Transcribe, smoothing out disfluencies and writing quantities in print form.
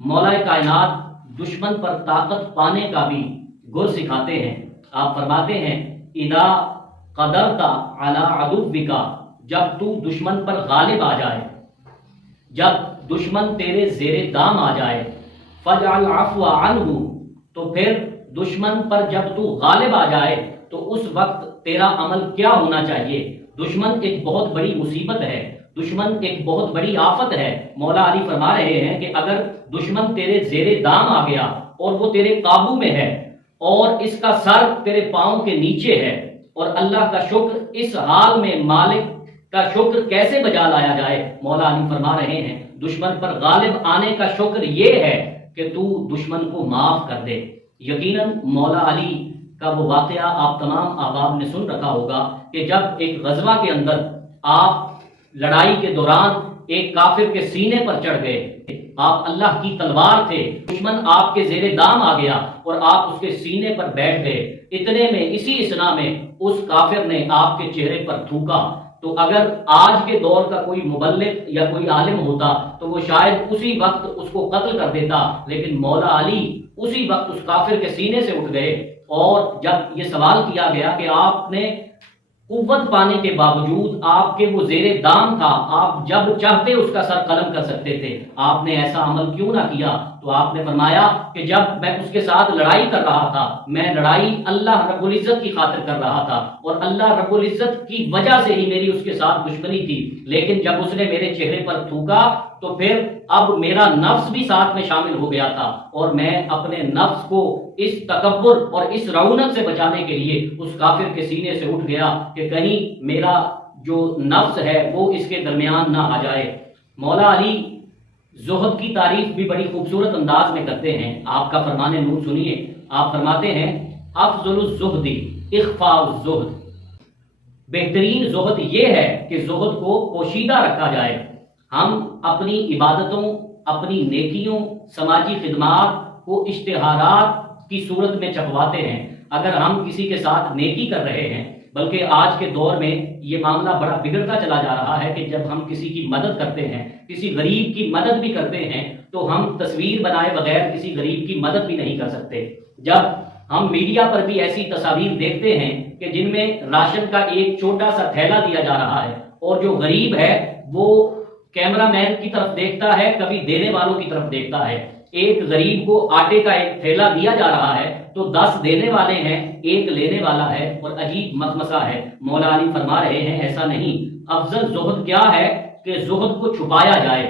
مولا کائنات دشمن پر طاقت پانے کا بھی گر سکھاتے ہیں۔ آپ فرماتے ہیں اذا قدرت علی عدوک، جب تو دشمن پر غالب آ جائے، جب دشمن تیرے زیر دام آ جائے، فجعل العفو عنہ، تو پھر دشمن پر جب تو غالب آ جائے تو اس وقت تیرا عمل کیا ہونا چاہیے؟ دشمن ایک بہت بڑی مصیبت ہے، دشمن ایک بہت بڑی آفت ہے۔ مولا علی فرما رہے ہیں کہ اگر دشمن تیرے زیر دام آ گیا اور وہ تیرے قابو میں ہے اور اس کا سر تیرے پاؤں کے نیچے ہے، اور اللہ کا شکر اس حال میں مالک کا شکر کیسے بجا لایا جائے؟ مولا علی فرما رہے ہیں دشمن پر غالب آنے کا شکر یہ ہے کہ تو دشمن کو معاف کر دے۔ یقیناً مولا علی کا وہ واقعہ آپ تمام احباب نے سن رکھا ہوگا کہ جب ایک غزوہ کے اندر آپ لڑائی کے دوران ایک کافر کے سینے پر چڑھ گئے، آپ اللہ کی تلوار تھے، دشمن آپ کے زیر دام آ گیا اور آپ اس کے سینے پر بیٹھ گئے، اتنے میں اسی اسنا میں اس کافر نے آپ کے چہرے پر تھوکا۔ تو اگر آج کے دور کا کوئی مبلغ یا کوئی عالم ہوتا تو وہ شاید اسی وقت اس کو قتل کر دیتا، لیکن مولا علی اسی وقت اس کافر کے سینے سے اٹھ گئے، اور جب یہ سوال کیا گیا کہ آپ نے قوت پانے کے باوجود، آپ کے وہ زیر دام تھا، آپ جب چاہتے اس کا سر قلم کر سکتے تھے، آپ نے ایسا عمل کیوں نہ کیا؟ تو آپ نے فرمایا کہ جب میں اس کے ساتھ لڑائی کر رہا تھا، میں لڑائی اللہ رب العزت کی خاطر کر رہا تھا، اور اللہ رب العزت کی وجہ سے ہی میری اس کے ساتھ دشمنی تھی، لیکن جب اس نے میرے چہرے پر تھوکا تو پھر اب میرا نفس بھی ساتھ میں شامل ہو گیا تھا، اور میں اپنے نفس کو اس تکبر اور اس رعونت سے بچانے کے لیے اس کافر کے سینے سے اٹھ گیا کہ کہیں میرا جو نفس ہے وہ اس کے درمیان نہ آ جائے۔ مولا علی زہد کی تعریف بھی بڑی خوبصورت انداز میں کرتے ہیں۔ آپ کا فرمان نور سنیے، آپ فرماتے ہیں افضل الزہد اخفاء الزہد، بہترین زہد یہ ہے کہ زہد کو پوشیدہ رکھا جائے۔ ہم اپنی عبادتوں، اپنی نیکیوں، سماجی خدمات کو اشتہارات کی صورت میں چھپواتے ہیں۔ اگر ہم کسی کے ساتھ نیکی کر رہے ہیں، بلکہ آج کے دور میں یہ معاملہ بڑا بگڑتا چلا جا رہا ہے کہ جب ہم کسی کی مدد کرتے ہیں، کسی غریب کی مدد بھی کرتے ہیں، تو ہم تصویر بنائے بغیر کسی غریب کی مدد بھی نہیں کر سکتے۔ جب ہم میڈیا پر بھی ایسی تصاویر دیکھتے ہیں کہ جن میں راشن کا ایک چھوٹا سا تھیلا دیا جا رہا ہے، اور جو غریب ہے وہ کیمرہ مین کی طرف دیکھتا ہے، کبھی دینے والوں کی طرف دیکھتا ہے۔ ایک غریب کو آٹے کا ایک تھیلا دیا جا رہا ہے تو 10 دینے والے ہیں، ایک لینے والا ہے، اور عجیب مخمصہ ہے۔ مولا علی فرما رہے ہیں ایسا نہیں، افضل زہد کیا ہے کہ زہد کو چھپایا جائے۔